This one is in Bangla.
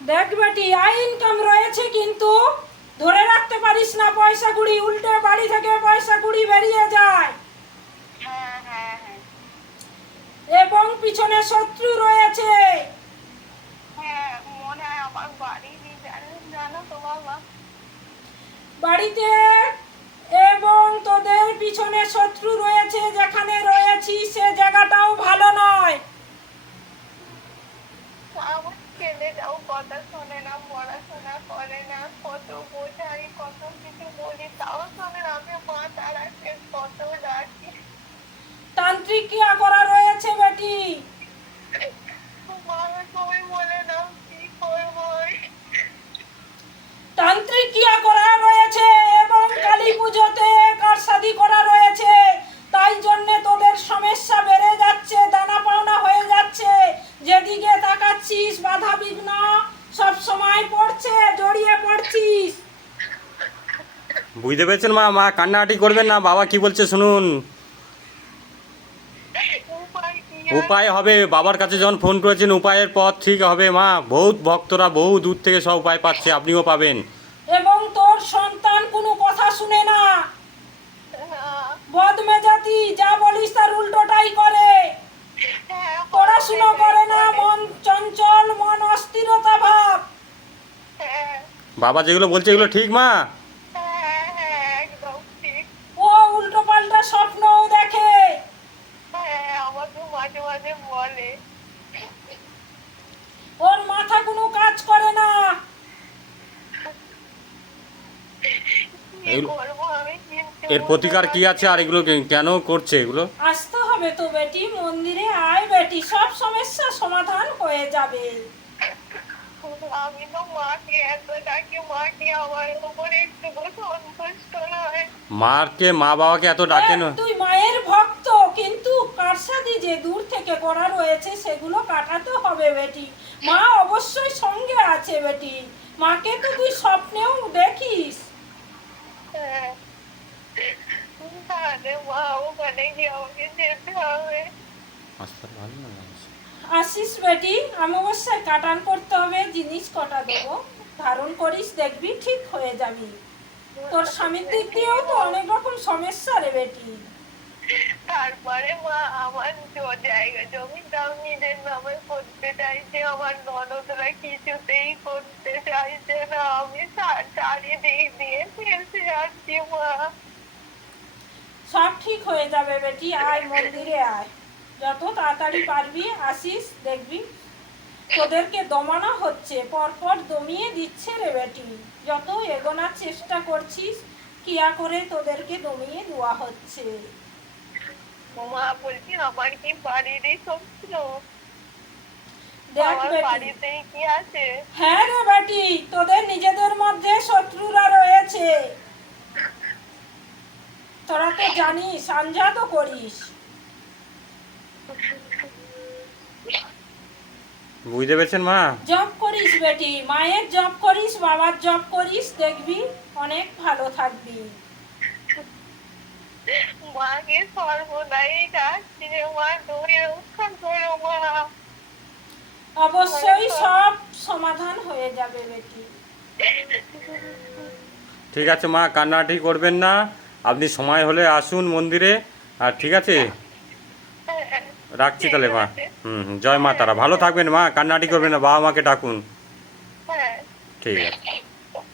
দেখ বেটি আই ইনকাম রয়েছে কিন্তু ধরে রাখতে পারিস না পয়সা কুড়ি উল্টে বাড়ি থেকে পয়সা কুড়ি বেরিয়ে যায়। হ্যাঁ হ্যাঁ হ্যাঁ। এবং পিছনে শত্রু রয়েছে। হ্যাঁ মনে হয় বাড়িতে যাও, কথা শোনে না, পড়াশোনা করে না, কত বোঝাই, কত কিছু বলি, তাও শোনে আমি মা তার কত রাখি তান্ত্রিক ক্রিয়া করা রয়েছে বেটি মা সবাই বলে না কি করব তান্ত্রিক ক্রিয়া করা রয়েছে এবং কালী পুজোতে কারসাদি করা রয়েছে তাই জন্যে তোদের সমস্যা বেড়ে যাচ্ছে দানা পাওনা হয়ে যাচ্ছে যেদিকে তাকাচ্ছিস বাধা বিঘ্ন সব সময় পড়ছে বুঝতে পেরেছেন মা মা কান্নাকাটি করবেন না বাবা কি বলছে শুনুন? উপায় হবে বাবার কাছে যখন ফোন করেছেন উপায়ের পথ ঠিক হবে মা। বহুত ভক্তরা বহু দূর থেকে সব উপায় পাচ্ছে আপনিও পাবেন। এবং তোর সন্তান কোনো কথা শুনে না। হ্যাঁ, বদমেজাতি যা বলিস তার উল্টোটাই করে। বাবা যেগুলো বলছে এগুলো ঠিক মা? হ্যাঁ একদম ঠিক। ও উল্টো পাল্টা স্বপ্নও দেখে। মাঝে মাঝে বলে। ওর মাথা কোনো কাজ করে না। কি এগুলো- করব আমি কিন্তু এর প্রতিকার কি আছে আর এগুলো কেন করছে এগুলো? আসতে হবে তো বেটি মন্দিরে আয় বেটি সব সমস্যা সমাধান হয়ে যাবে। আমি তো মাকে এত ডাকি মাকে আমার উপরে একটু সন্তুষ্ট নয় মারকে মা বাবাকে এত ডাকেন দেখ, তুই মায়ের ভক্ত কিন্তু কারসাদি যে দূর থেকে করা রয়েছে সেগুলো কাটাতে হবে বেটি। মা অবশ্যই সঙ্গে আছে বেটি। মাকে তো তুই স্বপ্নেও দেখিস। হ্যাঁ তাহলে মা ওখানে গিয়ে আমাকে যেতে হবে আসিস বেটি অমাবস্যায় কাটান করতে হবে জিনিস কটা দেবো। ধারণ করিস দেখবি ঠিক হয়ে যাবি। তোর স্বামীর দিক দিয়েও তো অনেক রকম সমস্যা রে বেটি। তারপরে মা আমার জায়গা জমিটাও নিজের নামে করতে চাইছে আমার ননদরা কিছুতেই করতে চাইছে না আমি চারিদিক দিয়ে ফেলতে যাচ্ছি মা। সব ঠিক হয়ে যাবে বেটি আয় মন্দিরে আয়। যত তাড়াতাড়ি পারবি আসিস দেখবি। তোদেরকে দমানো হচ্ছে পরপর দমিয়ে দিচ্ছে রে বেটি। যত এগোনোর চেষ্টা করছিস কিয়া করে তোদেরকে দমিয়ে দেওয়া হচ্ছে? বলছি আমার কি বাড়িরই কি আছে? হ্যাঁ রে বেটি তোদের নিজেদের মধ্যে শত্রুরা রয়েছে। তোরা তো জানিস আঞ্জা তো করিস। বুঝতে পেরেছেন মা? জব করিস বেটি মায়ের জব করিস বাবার জব করিস দেখবি অনেক ভালো থাকবি। মাকে সর্বদাই ডাকছি যে মা তুমি রক্ষা করো মা। অবশ্যই সব সমাধান হয়ে যাবে বেটি। ঠিক আছে মা কান্নাটি করবেন না। আপনি সময় হলে আসুন মন্দিরে। আর ঠিক আছে? রাখছি তাহলে মা। হুম হুম, জয় মা তারা। ভালো থাকবেন মা। কান্নাটি করবেন না বাবা মাকে ডাকুন। হ্যাঁ। ঠিক আছে।